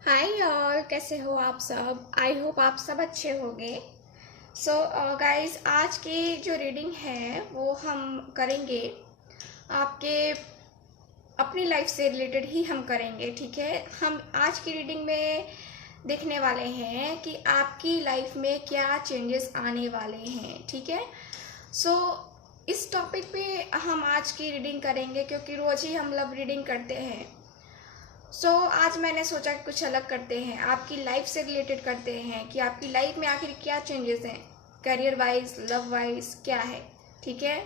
Hi all, कैसे हो आप सब। आई होप आप सब अच्छे होंगे। सो गाइस, आज की जो रीडिंग है वो हम करेंगे आपके अपनी लाइफ से रिलेटेड ही हम करेंगे। ठीक है, हम आज की रीडिंग में देखने वाले हैं कि आपकी लाइफ में क्या चेंजेस आने वाले हैं। ठीक है, सो इस टॉपिक पे हम आज की रीडिंग करेंगे क्योंकि रोज़ ही हम लोग रीडिंग करते हैं। आज मैंने सोचा कि कुछ अलग करते हैं, आपकी लाइफ से रिलेटेड करते हैं कि आपकी लाइफ में आखिर क्या चेंजेस हैं, करियर वाइज, लव वाइज क्या है। ठीक है,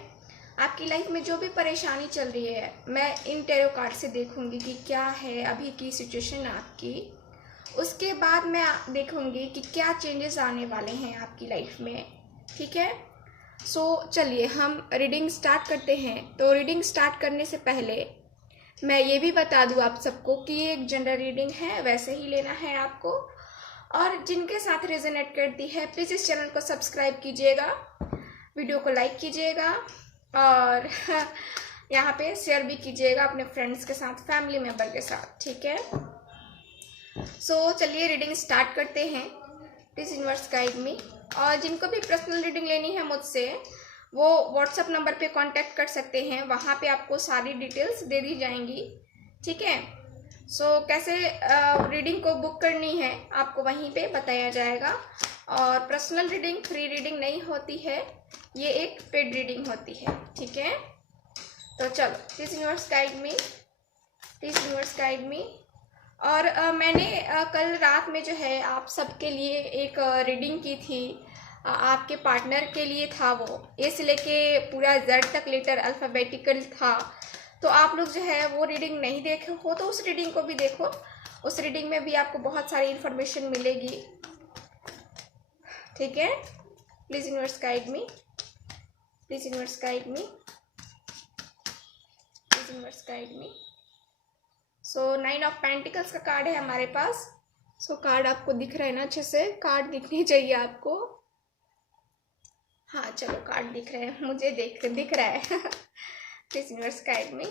आपकी लाइफ में जो भी परेशानी चल रही है मैं इन टैरो कार्ड से देखूंगी कि क्या है अभी की सिचुएशन आपकी। उसके बाद मैं देखूंगी कि क्या चेंजेस आने वाले हैं आपकी लाइफ में। ठीक है, चलिए हम रीडिंग स्टार्ट करते हैं। तो रीडिंग स्टार्ट करने से पहले मैं ये भी बता दूं आप सबको कि ये एक जनरल रीडिंग है, वैसे ही लेना है आपको। और जिनके साथ रेजोनेट करती है प्लीज़ इस चैनल को सब्सक्राइब कीजिएगा, वीडियो को लाइक कीजिएगा और यहाँ पे शेयर भी कीजिएगा अपने फ्रेंड्स के साथ, फैमिली मेम्बर के साथ। ठीक है, चलिए रीडिंग स्टार्ट करते हैं। Please universe guide me. और जिनको भी पर्सनल रीडिंग लेनी है मुझसे वो व्हाट्सएप नंबर पे कांटेक्ट कर सकते हैं, वहाँ पे आपको सारी डिटेल्स दे दी जाएंगी। ठीक है, कैसे रीडिंग को बुक करनी है आपको वहीं पे बताया जाएगा। और पर्सनल रीडिंग फ्री रीडिंग नहीं होती है, ये एक पेड रीडिंग होती है। ठीक है, तो चलो please universe guide me, please universe guide me. और मैंने कल रात में जो है आप सबके लिए एक रीडिंग की थी। आपके पार्टनर के लिए था, वो ए से लेके पूरा जेड तक लेटर अल्फ़ाबेटिकल था। तो आप लोग जो है वो रीडिंग नहीं देखे हो तो उस रीडिंग को भी देखो, उस रीडिंग में भी आपको बहुत सारी इन्फॉर्मेशन मिलेगी। ठीक है, please universe guide me, please universe guide me, please universe guide me. 9 of pentacles का कार्ड है हमारे पास। कार्ड आपको दिख रहा है ना, अच्छे से कार्ड दिखनी चाहिए आपको। हाँ चलो, कार्ड दिख रहे हैं, मुझे दिख रहा है। Please universe guide me.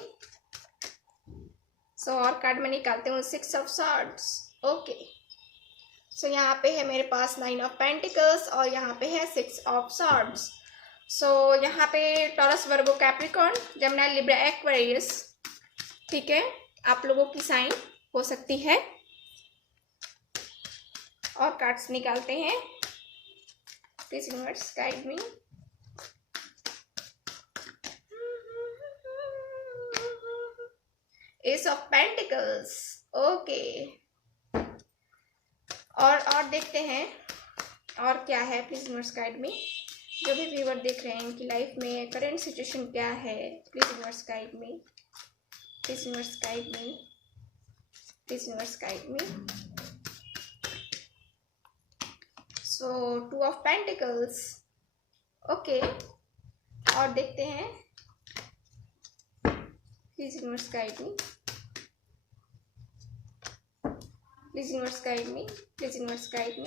और कार्ड में निकालते हूँ 6 ऑफ सॉर्ड्स। ओके, यहाँ पे है मेरे पास 9 ऑफ पेंटिकल्स और यहाँ पे है 6 ऑफ सॉर्ड्स। यहाँ पे टॉरस, वर्गो, कैप्रिकॉर्न, जेमिनी, लिब्रा, एक्वेरियस। ठीक है, आप लोगों की साइन हो सकती है। और कार्ड्स निकालते हैं, please universe guide me. S of pentacles. Okay, और देखते हैं और क्या है। Please universe guide me. जो भी व्यूअर देख रहे हैं इनकी लाइफ में करंट सिचुएशन क्या है, please universe guide me, please universe guide me, please universe guide me. 2 of pentacles. Okay, और देखते हैं, please universe guide me, please universe guide me, please universe guide me,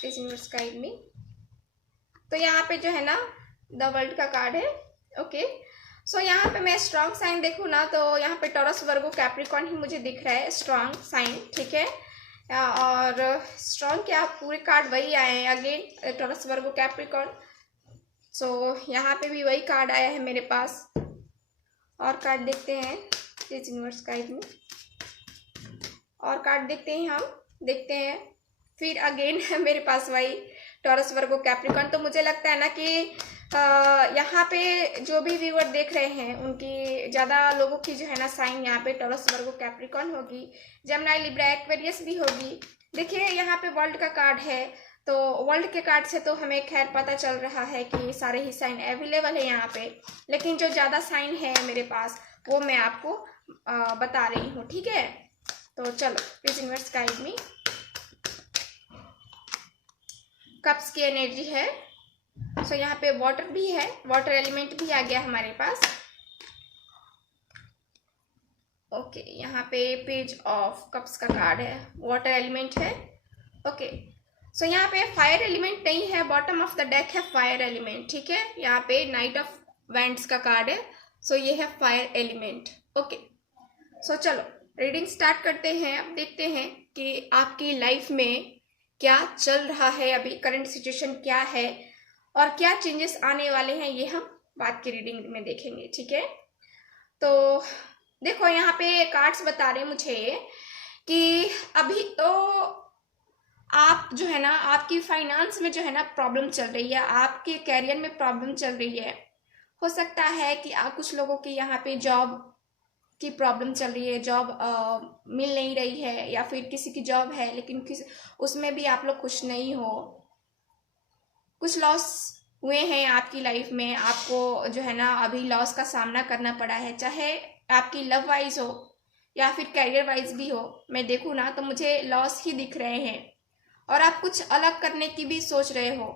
please universe guide me. तो यहाँ पे जो है ना the world का कार्ड है। ओके, यहाँ पे मैं स्ट्रॉन्ग साइन देखूँ ना तो यहाँ पे टॉरस, वर्गो, कैप्रिकॉर्न ही मुझे दिख रहा है स्ट्रॉन्ग साइन। ठीक है, और स्ट्रॉन्ग क्या पूरे कार्ड वही आए हैं अगेन, टॉरस, वर्गो, कैप्रिकॉर्न। यहाँ पे भी वही कार्ड आया है मेरे पास। और कार्ड देखते हैं, प्लीज यूनिवर्स गाइड में। और कार्ड देखते हैं, हम देखते हैं फिर अगेन है मेरे पास वही टॉरस, वर्गो, कैप्रिकॉर्न। तो मुझे लगता है ना कि यहाँ पे जो भी व्यूअर देख रहे हैं उनकी ज़्यादा लोगों की जो है ना साइन यहाँ पे टॉरस, वर्गो, कैप्रिकॉर्न होगी, जेमिनी, लिब्रा, एक्वेरियस भी होगी। देखिए यहाँ पे वर्ल्ड का कार्ड है, तो वर्ल्ड के कार्ड से तो हमें खैर पता चल रहा है कि सारे ही साइन अवेलेबल है यहाँ पे, लेकिन जो ज़्यादा साइन है मेरे पास वो मैं आपको बता रही हूँ। ठीक है, तो चलो please universe guide me. Cups की एनर्जी है। यहाँ पे वाटर भी है, वाटर एलिमेंट भी आ गया हमारे पास। ओके, यहाँ पे पेज ऑफ कप्स का कार्ड है, वाटर एलिमेंट है। ओके, यहाँ पे फायर एलिमेंट नहीं है, बॉटम ऑफ द डेक है फायर एलिमेंट। ठीक है, यहाँ पे नाइट ऑफ वेंट्स का कार्ड है, ये है फायर एलिमेंट। ओके, चलो रीडिंग स्टार्ट करते हैं। अब देखते हैं कि आपकी लाइफ में क्या चल रहा है, अभी करंट सिचुएशन क्या है और क्या चेंजेस आने वाले हैं, ये हम बाद की रीडिंग में देखेंगे। ठीक है, तो देखो यहाँ पे कार्ड्स बता रहे हैं मुझे कि अभी तो आप जो है ना, आपकी फाइनेंस में जो है ना प्रॉब्लम चल रही है, आपके कैरियर में प्रॉब्लम चल रही है। हो सकता है कि आप कुछ लोगों की यहाँ पे जॉब की प्रॉब्लम चल रही है, जॉब मिल नहीं रही है, या फिर किसी की जॉब है लेकिन उसमें भी आप लोग खुश नहीं हो। कुछ लॉस हुए हैं आपकी लाइफ में, आपको जो है ना अभी लॉस का सामना करना पड़ा है, चाहे आपकी लव वाइज हो या फिर कैरियर वाइज भी हो। मैं देखूँ ना तो मुझे लॉस ही दिख रहे हैं और आप कुछ अलग करने की भी सोच रहे हो।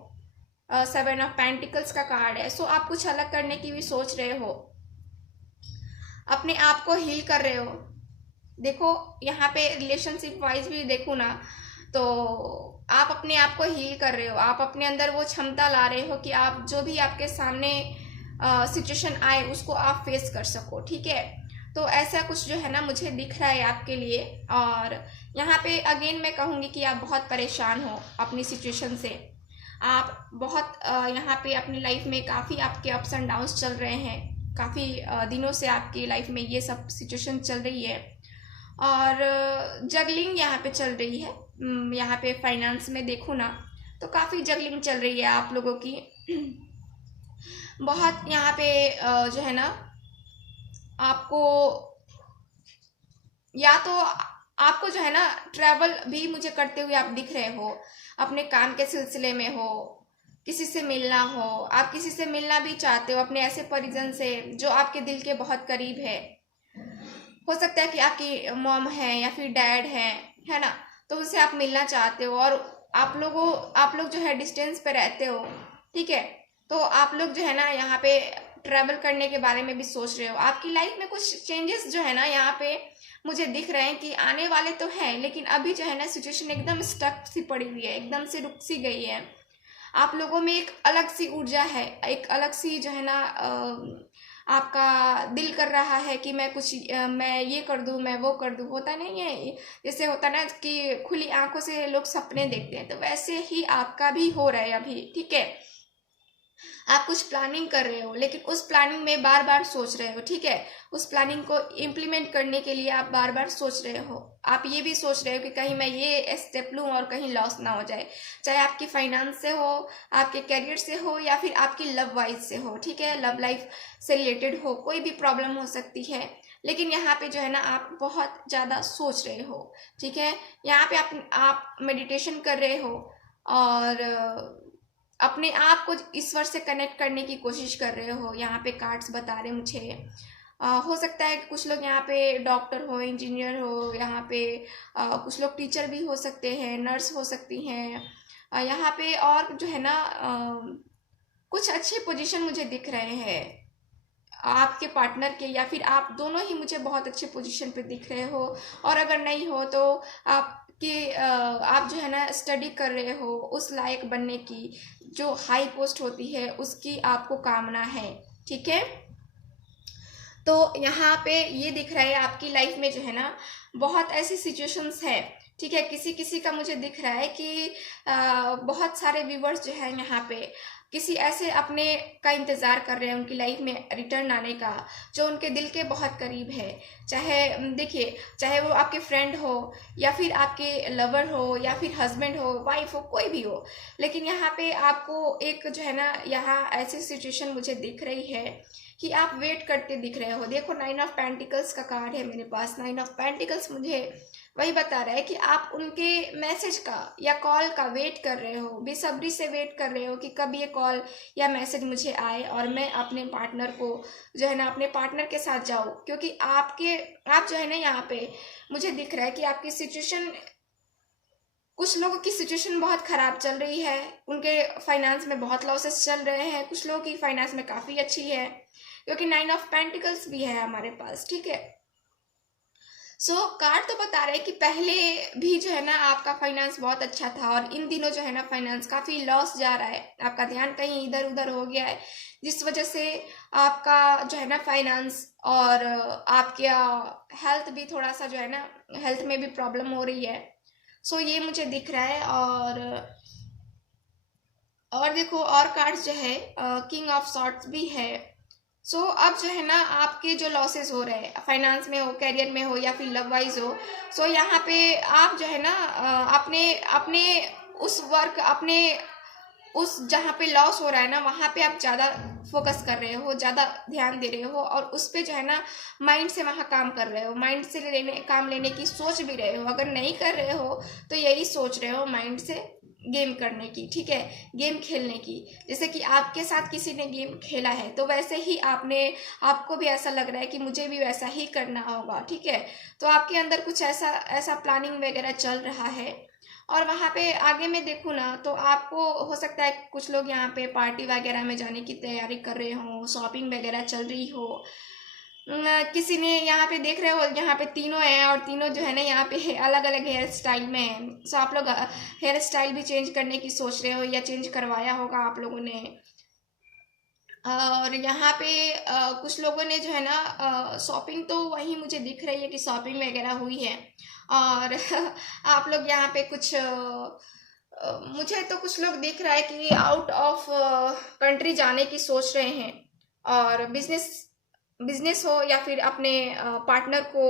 7 ऑफ पेंटिकल्स का कार्ड है, सो आप कुछ अलग करने की भी सोच रहे हो, अपने आप को हील कर रहे हो। देखो यहाँ पे रिलेशनशिप वाइज भी देखूँ ना तो आप अपने आप को हील कर रहे हो, आप अपने अंदर वो क्षमता ला रहे हो कि आप जो भी आपके सामने सिचुएशन आए उसको आप फेस कर सको। ठीक है, तो ऐसा कुछ जो है ना मुझे दिख रहा है आपके लिए। और यहाँ पे अगेन मैं कहूँगी कि आप बहुत परेशान हो अपनी सिचुएशन से। आप बहुत यहाँ पे अपनी लाइफ में काफ़ी आपके अप्स एंड डाउन्स चल रहे हैं, काफ़ी दिनों से आपकी लाइफ में ये सब सिचुएशन चल रही है और जगलिंग यहाँ पे चल रही है। यहाँ पे फाइनेंस में देखूँ ना तो काफ़ी जगलिंग चल रही है आप लोगों की। बहुत यहाँ पे जो है ना आपको या तो आपको जो है ना ट्रैवल भी मुझे करते हुए आप दिख रहे हो, अपने काम के सिलसिले में हो, किसी से मिलना हो, आप किसी से मिलना भी चाहते हो, अपने ऐसे परिजन से जो आपके दिल के बहुत करीब है। हो सकता है कि आपकी मॉम है या फिर डैड है ना, तो उनसे आप मिलना चाहते हो और आप लोग जो है डिस्टेंस पे रहते हो। ठीक है, तो आप लोग जो है ना यहाँ पे ट्रैवल करने के बारे में भी सोच रहे हो। आपकी लाइफ में कुछ चेंजेस जो है ना यहाँ पे मुझे दिख रहे हैं कि आने वाले तो हैं, लेकिन अभी जो है ना सिचुएशन एकदम स्टक सी पड़ी हुई है, एकदम से रुक सी गई है। आप लोगों में एक अलग सी ऊर्जा है, एक अलग सी जो है ना आपका दिल कर रहा है कि मैं ये कर दूं, मैं वो कर दूं। होता नहीं है जैसे होता ना कि खुली आंखों से लोग सपने देखते हैं, तो वैसे ही आपका भी हो रहा है अभी। ठीक है, आप कुछ प्लानिंग कर रहे हो लेकिन उस प्लानिंग में बार बार सोच रहे हो। ठीक है, उस प्लानिंग को इम्प्लीमेंट करने के लिए आप बार बार सोच रहे हो। आप ये भी सोच रहे हो कि कहीं मैं ये स्टेप लूँ और कहीं लॉस ना हो जाए, चाहे आपकी फाइनेंस से हो, आपके करियर से हो या फिर आपकी लव वाइज से हो। ठीक है, लव लाइफ से रिलेटेड हो, कोई भी प्रॉब्लम हो सकती है, लेकिन यहाँ पे जो है ना आप बहुत ज़्यादा सोच रहे हो। ठीक है, यहाँ पे आप मेडिटेशन कर रहे हो और अपने आप को ईश्वर से कनेक्ट करने की कोशिश कर रहे हो। यहाँ पे कार्ड्स बता रहे मुझे हो सकता है कि कुछ लोग यहाँ पे डॉक्टर हो, इंजीनियर हो, यहाँ पे कुछ लोग टीचर भी हो सकते हैं, नर्स हो सकती हैं यहाँ पे, और जो है ना कुछ अच्छे पोजीशन मुझे दिख रहे हैं आपके पार्टनर के, या फिर आप दोनों ही मुझे बहुत अच्छे पोजीशन पे दिख रहे हो। और अगर नहीं हो तो आप जो है ना स्टडी कर रहे हो उस लायक बनने की, जो हाई पोस्ट होती है उसकी आपको कामना है। ठीक है, तो यहाँ पे ये दिख रहा है आपकी लाइफ में जो है ना बहुत ऐसी सिचुएशंस है। ठीक है, किसी किसी का मुझे दिख रहा है कि बहुत सारे व्यूवर्स जो है यहाँ पे किसी ऐसे अपने का इंतज़ार कर रहे हैं उनकी लाइफ में रिटर्न आने का, जो उनके दिल के बहुत करीब है। चाहे देखिए, चाहे वो आपके फ्रेंड हो या फिर आपके लवर हो या फिर हस्बैंड हो, वाइफ हो, कोई भी हो, लेकिन यहाँ पे आपको एक जो है ना यहाँ ऐसी सिचुएशन मुझे दिख रही है कि आप वेट करते दिख रहे हो। देखो 9 ऑफ पेंटिकल्स का कार्ड है मेरे पास। 9 ऑफ पेंटिकल्स मुझे वही बता रहा है कि आप उनके मैसेज का या कॉल का वेट कर रहे हो, बेसब्री से वेट कर रहे हो कि कब ये कॉल या मैसेज मुझे आए और मैं अपने पार्टनर को जो है ना अपने पार्टनर के साथ जाऊँ। क्योंकि आप जो है ना यहाँ पे मुझे दिख रहा है कि आपकी सिचुएशन, कुछ लोगों की सिचुएशन बहुत ख़राब चल रही है, उनके फाइनेंस में बहुत लॉसेस चल रहे हैं। कुछ लोगों की फाइनेंस में काफ़ी अच्छी है क्योंकि 9 ऑफ पेंटिकल्स भी है हमारे पास। ठीक है, कार्ड तो बता रहे हैं कि पहले भी जो है ना आपका फाइनेंस बहुत अच्छा था और इन दिनों जो है ना फाइनेंस काफ़ी लॉस जा रहा है, आपका ध्यान कहीं इधर उधर हो गया है, जिस वजह से आपका जो है ना फाइनेंस और आपका हेल्थ भी थोड़ा सा जो है ना, हेल्थ में भी प्रॉब्लम हो रही है। ये मुझे दिख रहा है। और देखो और कार्ड्स जो है किंग ऑफ सॉर्ट्स भी है। अब जो है ना आपके जो लॉसेस हो रहे हैं फाइनेंस में हो, करियर में हो या फिर लव वाइज हो, यहाँ पे आप जो है ना अपने अपने उस वर्क, अपने उस जहाँ पे लॉस हो रहा है ना वहाँ पे आप ज़्यादा फोकस कर रहे हो, ज़्यादा ध्यान दे रहे हो और उस पे जो है ना माइंड से वहाँ काम कर रहे हो, माइंड से काम लेने की सोच भी रहे हो। अगर नहीं कर रहे हो तो यही सोच रहे हो माइंड से गेम करने की, ठीक है, गेम खेलने की। जैसे कि आपके साथ किसी ने गेम खेला है तो वैसे ही आपको भी ऐसा लग रहा है कि मुझे भी वैसा ही करना होगा, ठीक है। तो आपके अंदर कुछ ऐसा प्लानिंग वगैरह चल रहा है। और वहाँ पे आगे मैं देखूँ ना तो आपको हो सकता है कुछ लोग यहाँ पे पार्टी वगैरह में जाने की तैयारी कर रहे हो, शॉपिंग वगैरह चल रही हो। किसी ने यहाँ पे देख रहे हो, यहाँ पे तीनों हैं और तीनों जो है ना यहाँ पे अलग अलग हेयर स्टाइल में हैं। आप लोग हेयर स्टाइल भी चेंज करने की सोच रहे हो या चेंज करवाया होगा आप लोगों ने। और यहाँ पे कुछ लोगों ने जो है ना शॉपिंग तो वही मुझे दिख रही है कि शॉपिंग वगैरह हुई है। और आप लोग यहाँ पे कुछ मुझे तो कुछ लोग दिख रहा है कि आउट ऑफ कंट्री जाने की सोच रहे हैं और बिजनेस हो या फिर अपने पार्टनर को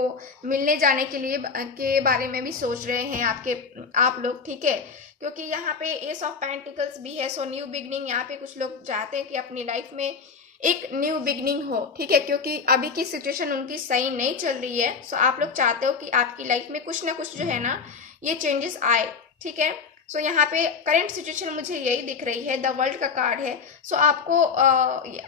मिलने जाने के बारे में भी सोच रहे हैं आप लोग, ठीक है। क्योंकि यहाँ पे एस ऑफ पेंटिकल्स भी है। न्यू बिगनिंग, यहाँ पे कुछ लोग चाहते हैं कि अपनी लाइफ में एक न्यू बिगनिंग हो, ठीक है, क्योंकि अभी की सिचुएशन उनकी सही नहीं चल रही है। आप लोग चाहते हो कि आपकी लाइफ में कुछ ना कुछ जो है ना ये चेंजेस आए, ठीक है। यहाँ पे करंट सिचुएशन मुझे यही दिख रही है, द वर्ल्ड का कार्ड है। आपको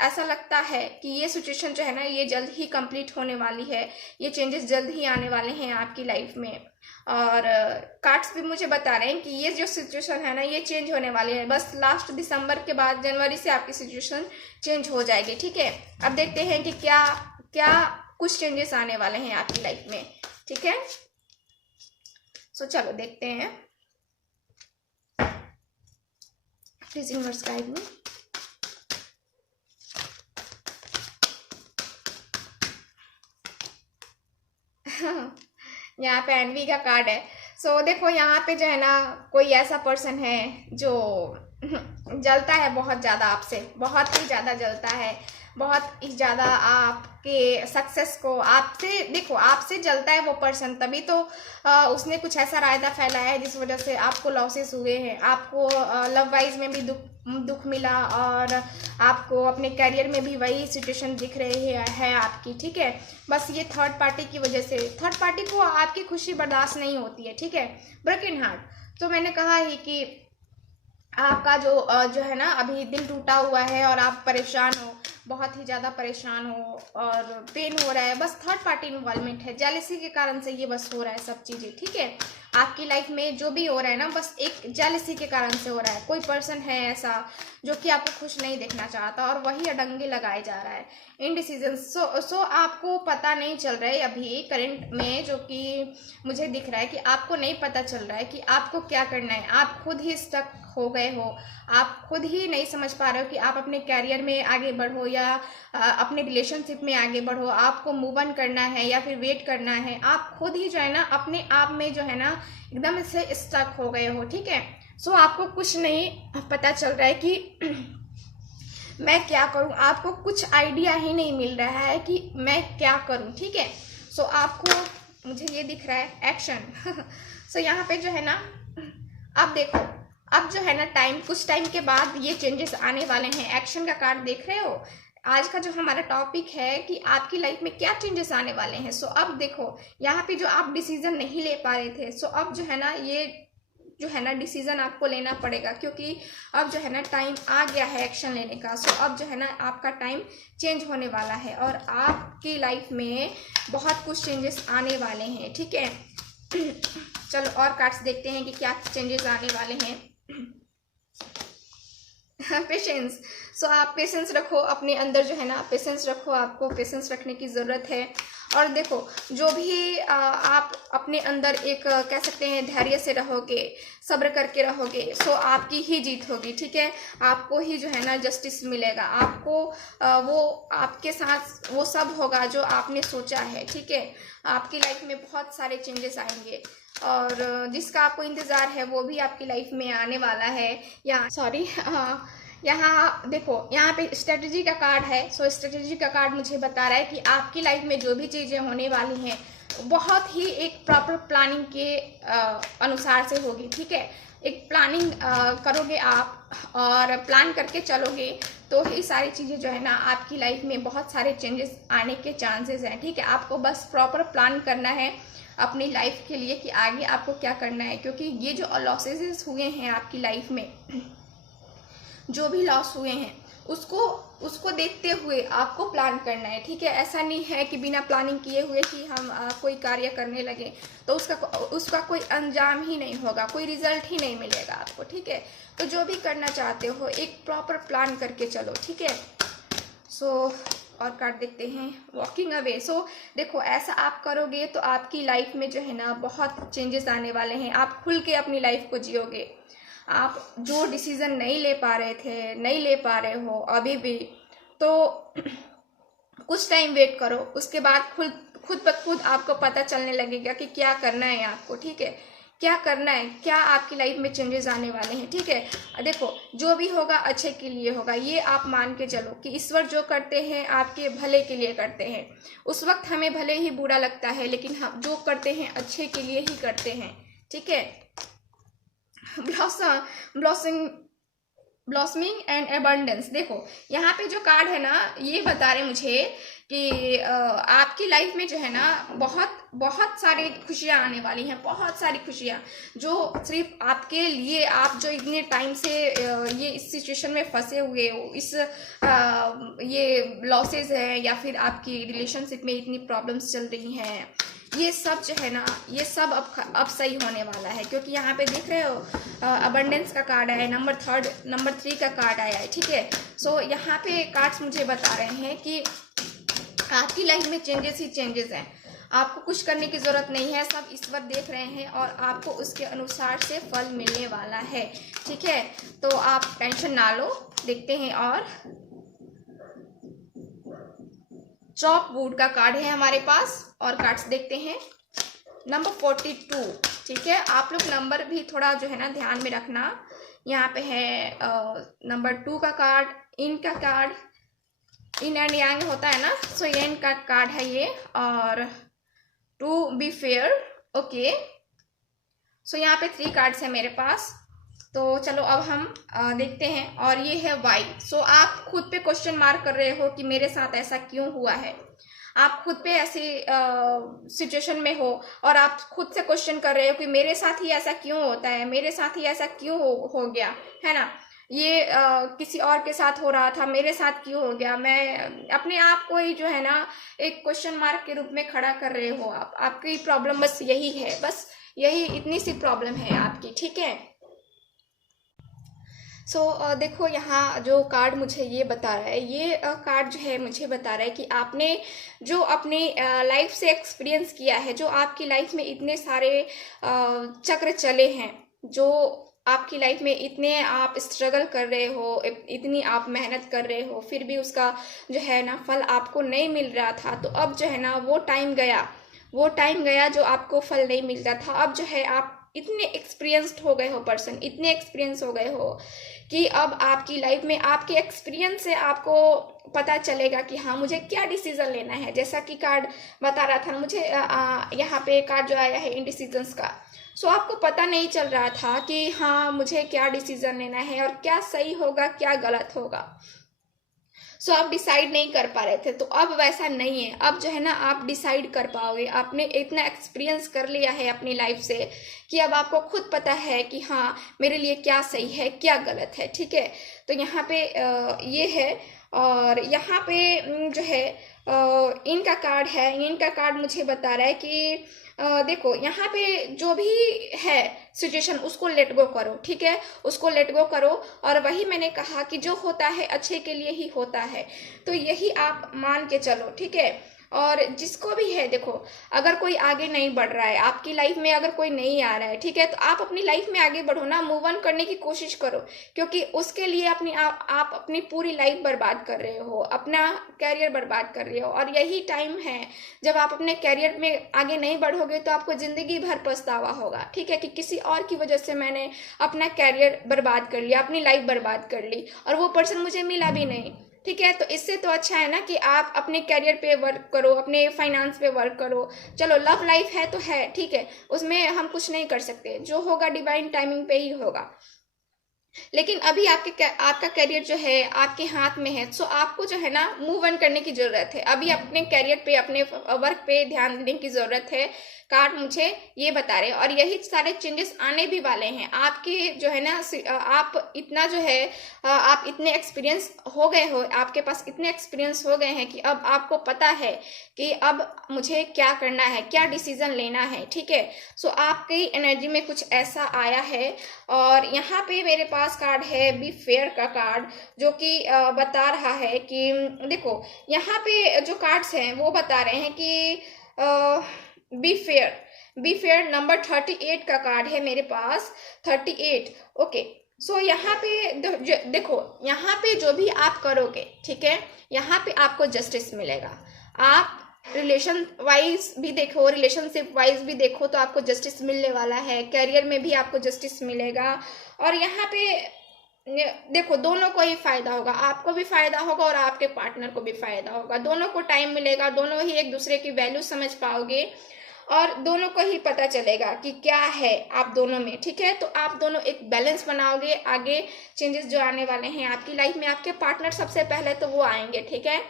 ऐसा लगता है कि ये सिचुएशन जो है ना ये जल्द ही कंप्लीट होने वाली है, ये चेंजेस जल्द ही आने वाले हैं आपकी लाइफ में। और कार्ड्स भी मुझे बता रहे हैं कि ये जो सिचुएशन है ना ये चेंज होने वाली है, बस लास्ट दिसंबर के बाद जनवरी से आपकी सिचुएशन चेंज हो जाएगी, ठीक है। अब देखते हैं कि क्या क्या कुछ चेंजेस आने वाले हैं आपकी लाइफ में, ठीक है। चलो देखते हैं, प्लीज यूनिवर्स गाइड मी। यहाँ पे एनवी का कार्ड है। देखो यहाँ पे जो है ना कोई ऐसा पर्सन है जो जलता है बहुत ज़्यादा आपसे, बहुत ही ज़्यादा जलता है, बहुत ही ज़्यादा आपके सक्सेस को, आपसे जलता है वो पर्सन। तभी तो उसने कुछ ऐसा रायता फैलाया है जिस वजह से आपको लॉसेस हुए हैं, आपको लव वाइज में भी दुख मिला और आपको अपने करियर में भी वही सिचुएशन दिख रही है आपकी, ठीक है। बस ये थर्ड पार्टी की वजह से, थर्ड पार्टी को आपकी खुशी बर्दाश्त नहीं होती है, ठीक है। ब्रोकन हार्ट, तो मैंने कहा ही कि आपका जो है ना अभी दिल टूटा हुआ है और आप परेशान हो, बहुत ही ज़्यादा परेशान हो और पेन हो रहा है, बस थर्ड पार्टी इन्वॉल्वमेंट है, जेलसी के कारण से ये बस हो रहा है सब चीज़ें, ठीक है। आपकी लाइफ में जो भी हो रहा है ना बस एक जेलसी के कारण से हो रहा है। कोई पर्सन है ऐसा जो कि आपको खुश नहीं देखना चाहता और वही अडंगे लगाए जा रहा है, इनडिसीजन। आपको पता नहीं चल रहा है अभी करंट में, जो कि मुझे दिख रहा है कि आपको नहीं पता चल रहा है कि आपको क्या करना है। आप खुद ही स्टक हो गए हो, आप खुद ही नहीं समझ पा रहे हो कि आप अपने कैरियर में आगे बढ़ो या अपने रिलेशनशिप में आगे बढ़ो, आपको मूव ऑन करना है या फिर वेट करना है। आप खुद ही जो है ना अपने आप में जो है ना एकदम से स्टक हो गए हो, ठीक है। आपको कुछ नहीं पता चल रहा है कि मैं क्या करूं, आपको कुछ आइडिया ही नहीं मिल रहा है कि मैं क्या करूं, ठीक है। आपको मुझे ये दिख रहा है एक्शन। यहाँ पे जो है ना अब देखो, अब जो है ना कुछ टाइम के बाद ये चेंजेस आने वाले हैं। एक्शन का कार्ड देख रहे हो, आज का जो हमारा टॉपिक है कि आपकी लाइफ में क्या चेंजेस आने वाले हैं। अब देखो यहाँ पे जो आप डिसीजन नहीं ले पा रहे थे, अब जो है ना ये जो है ना डिसीजन आपको लेना पड़ेगा, क्योंकि अब जो है ना टाइम आ गया है एक्शन लेने का। अब जो है ना आपका टाइम चेंज होने वाला है और आपकी लाइफ में बहुत कुछ चेंजेस आने वाले हैं, ठीक है। चलो और कार्ड्स देखते हैं कि क्या चेंजेस आने वाले हैं। पेशेंस। आप पेशेंस रखो अपने अंदर, जो है ना पेशेंस रखो, आपको पेशेंस रखने की ज़रूरत है। और देखो, जो भी आप अपने अंदर एक कह सकते हैं धैर्य से रहोगे, सब्र करके रहोगे, सो आपकी ही जीत होगी, ठीक है। आपको ही जो है ना जस्टिस मिलेगा, आपको वो आपके साथ वो सब होगा जो आपने सोचा है, ठीक है। आपकी लाइफ में बहुत सारे चेंजेस आएंगे और जिसका आपको इंतज़ार है वो भी आपकी लाइफ में आने वाला है। या सॉरी, यहाँ देखो, यहाँ पे स्ट्रेटजी का कार्ड है। सो स्ट्रेटजी का कार्ड मुझे बता रहा है कि आपकी लाइफ में जो भी चीज़ें होने वाली हैं बहुत ही एक प्रॉपर प्लानिंग के अनुसार से होगी, ठीक है। एक प्लानिंग करोगे आप और प्लान करके चलोगे तो ही सारी चीज़ें जो है ना आपकी लाइफ में बहुत सारे चेंजेस आने के चांसेस हैं, ठीक है। आपको बस प्रॉपर प्लान करना है अपनी लाइफ के लिए कि आगे आपको क्या करना है, क्योंकि ये जो लॉसेस हुए हैं आपकी लाइफ में, जो भी लॉस हुए हैं उसको देखते हुए आपको प्लान करना है, ठीक है। ऐसा नहीं है कि बिना प्लानिंग किए हुए कि हम कोई कार्य करने लगे तो उसका कोई अंजाम ही नहीं होगा, कोई रिजल्ट ही नहीं मिलेगा आपको, ठीक है। तो जो भी करना चाहते हो एक प्रॉपर प्लान करके चलो, ठीक है। सो और कार्ड देखते हैं, वॉकिंग अवे। सो देखो, ऐसा आप करोगे तो आपकी लाइफ में जो है ना बहुत चेंजेस आने वाले हैं। आप खुल के अपनी लाइफ को जियोगे। आप जो डिसीजन नहीं ले पा रहे थे, नहीं ले पा रहे हो अभी भी, तो कुछ टाइम वेट करो, उसके बाद खुद ब खुद आपको पता चलने लगेगा कि क्या करना है आपको, ठीक है। क्या करना है, क्या आपकी लाइफ में चेंजेस आने वाले हैं, ठीक है। देखो, जो भी होगा अच्छे के लिए होगा, ये आप मान के चलो कि ईश्वर जो करते हैं आपके भले के लिए करते हैं। उस वक्त हमें भले ही बुरा लगता है, लेकिन हम जो करते हैं अच्छे के लिए ही करते हैं, ठीक है। Blossoming and abundance. देखो, यहाँ पे जो कार्ड है ना ये बता रहे मुझे कि आपकी लाइफ में जो है ना बहुत सारी खुशियाँ आने वाली हैं, बहुत सारी खुशियाँ जो सिर्फ आपके लिए, आप जो इतने टाइम से ये इस सिचुएशन में फंसे हुए हो, ये लॉसेस है या फिर आपकी रिलेशनशिप में इतनी प्रॉब्लम्स चल रही हैं, ये सब जो है ना ये सब अब सही होने वाला है। क्योंकि यहाँ पे देख रहे हो अबंडेंस का कार्ड आया है, नंबर 3 का कार्ड आया है, ठीक है। सो यहाँ पे कार्ड्स मुझे बता रहे हैं कि आपकी लाइफ में चेंजेस ही चेंजेस हैं। आपको कुछ करने की जरूरत नहीं है, सब ईश्वर देख रहे हैं और आपको उसके अनुसार से फल मिलने वाला है, ठीक है। तो आप टेंशन ना लो। देखते हैं, और चॉप वुड का कार्ड है हमारे पास, और कार्ड्स देखते हैं। नंबर 42, ठीक है। आप लोग नंबर भी थोड़ा जो है ना ध्यान में रखना। यहाँ पे है नंबर 2 का कार्ड, इन का कार्ड, इन एंड यांग होता है ना, सो इन का कार्ड है ये, और टू बी फेयर, ओके। सो यहाँ पे 3 कार्ड्स है मेरे पास। तो चलो अब हम देखते हैं, और ये है वाई। सो आप खुद पे क्वेश्चन मार्क कर रहे हो कि मेरे साथ ऐसा क्यों हुआ है। आप खुद पे ऐसी सिचुएशन में हो और आप खुद से क्वेश्चन कर रहे हो कि मेरे साथ ही ऐसा क्यों होता है, मेरे साथ ही ऐसा क्यों हो गया है ना। ये किसी और के साथ हो रहा था, मेरे साथ क्यों हो गया। मैं अपने आप को ही जो है ना एक क्वेश्चन मार्क के रूप में खड़ा कर रहे हो। आपकी प्रॉब्लम बस यही है, बस यही इतनी सी प्रॉब्लम है आपकी, ठीक है। सो देखो, यहाँ जो कार्ड मुझे ये बता रहा है, ये कार्ड जो है मुझे बता रहा है कि आपने जो अपनी लाइफ से एक्सपीरियंस किया है, जो आपकी लाइफ में इतने सारे चक्र चले हैं, जो आपकी लाइफ में इतने आप स्ट्रगल कर रहे हो, इतनी आप मेहनत कर रहे हो, फिर भी उसका जो है ना फल आपको नहीं मिल रहा था। तो अब जो है ना वो टाइम गया जो आपको फल नहीं मिल रहा था। अब जो है आप इतने एक्सपीरियंस्ड हो गए हो पर्सन, इतने एक्सपीरियंस हो गए हो कि अब आपकी लाइफ में आपके एक्सपीरियंस से आपको पता चलेगा कि हाँ मुझे क्या डिसीजन लेना है। जैसा कि कार्ड बता रहा था मुझे, यहाँ पे कार्ड जो आया है इंडिसीजंस का। सो आपको पता नहीं चल रहा था कि हाँ मुझे क्या डिसीजन लेना है और क्या सही होगा क्या गलत होगा। सो आप डिसाइड नहीं कर पा रहे थे। तो अब वैसा नहीं है, अब जो है ना आप डिसाइड कर पाओगे। आपने इतना एक्सपीरियंस कर लिया है अपनी लाइफ से कि अब आपको खुद पता है कि हाँ मेरे लिए क्या सही है क्या गलत है, ठीक है। तो यहाँ पे ये है, और यहाँ पे जो है इनका कार्ड है। इनका कार्ड मुझे बता रहा है कि देखो यहाँ पे जो भी है सिचुएशन उसको लेट गो करो, ठीक है, उसको लेट गो करो। और वही मैंने कहा कि जो होता है अच्छे के लिए ही होता है, तो यही आप मान के चलो, ठीक है। और जिसको भी है, देखो अगर कोई आगे नहीं बढ़ रहा है आपकी लाइफ में, अगर कोई नहीं आ रहा है, ठीक है, तो आप अपनी लाइफ में आगे बढ़ो ना, मूव ऑन करने की कोशिश करो, क्योंकि उसके लिए आप अपनी पूरी लाइफ बर्बाद कर रहे हो, अपना कैरियर बर्बाद कर रहे हो। और यही टाइम है जब आप अपने कैरियर में आगे नहीं बढ़ोगे तो आपको ज़िंदगी भर पछतावा होगा, ठीक है, कि किसी और की वजह से मैंने अपना कैरियर बर्बाद कर लिया, अपनी लाइफ बर्बाद कर ली और वो पर्सन मुझे मिला भी नहीं, ठीक है। तो इससे तो अच्छा है ना कि आप अपने कैरियर पे वर्क करो, अपने फाइनेंस पे वर्क करो। चलो लव लाइफ है तो है, ठीक है, उसमें हम कुछ नहीं कर सकते, जो होगा डिवाइन टाइमिंग पे ही होगा। लेकिन अभी आपका करियर जो है आपके हाथ में है, सो आपको जो है ना मूव ऑन करने की जरूरत है। अभी अपने करियर पे, अपने वर्क पे ध्यान देने की जरूरत है। कार्ड मुझे ये बता रहे हैं और यही सारे चेंजेस आने भी वाले हैं आपके जो है ना। आप इतना जो है आप इतने एक्सपीरियंस हो गए हो, आपके पास इतने एक्सपीरियंस हो गए हैं कि अब आपको पता है कि अब मुझे क्या करना है, क्या डिसीजन लेना है, ठीक है। सो आपकी एनर्जी में कुछ ऐसा आया है। और यहाँ पे मेरे पास कार्ड है बी फेयर का कार्ड, जो कि बता रहा है कि देखो यहाँ पे जो कार्ड्स हैं वो बता रहे हैं कि बी फेयर नंबर 38 का कार्ड है मेरे पास, 38। ओके, सो यहाँ पे देखो यहाँ पे जो भी आप करोगे, ठीक है, यहाँ पे आपको जस्टिस मिलेगा। आप रिलेशन वाइज भी देखो, रिलेशनशिप वाइज भी देखो तो आपको जस्टिस मिलने वाला है। कैरियर में भी आपको जस्टिस मिलेगा। और यहाँ पे देखो दोनों को ही फायदा होगा, आपको भी फायदा होगा और आपके पार्टनर को भी फायदा होगा। दोनों को टाइम मिलेगा, दोनों ही एक दूसरे की वैल्यू समझ पाओगे और दोनों को ही पता चलेगा कि क्या है आप दोनों में, ठीक है। तो आप दोनों एक बैलेंस बनाओगे। आगे चेंजेस जो आने वाले हैं आपकी लाइफ में, आपके पार्टनर सबसे पहले तो वो आएंगे, ठीक है।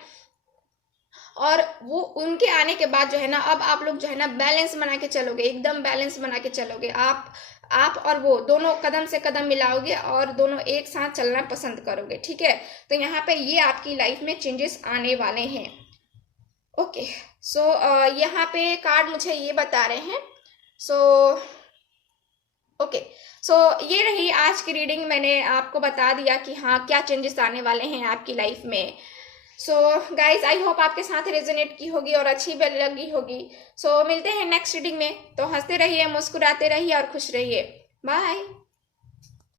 और वो उनके आने के बाद जो है ना, अब आप लोग जो है ना बैलेंस बना के चलोगे, एकदम बैलेंस बना के चलोगे। आप और वो दोनों कदम से कदम मिलाओगे और दोनों एक साथ चलना पसंद करोगे, ठीक है। तो यहाँ पे ये आपकी लाइफ में चेंजेस आने वाले हैं। ओके, सो यहाँ पे कार्ड मुझे ये बता रहे हैं। सो ओके, सो ये रही आज की रीडिंग। मैंने आपको बता दिया कि हाँ क्या चेंजेस आने वाले हैं आपकी लाइफ में। सो गाइज आई होप आपके साथ रेजोनेट की होगी और अच्छी भी लगी होगी। सो मिलते हैं नेक्स्ट रीडिंग में। तो हंसते रहिए, मुस्कुराते रहिए और खुश रहिए। बाय।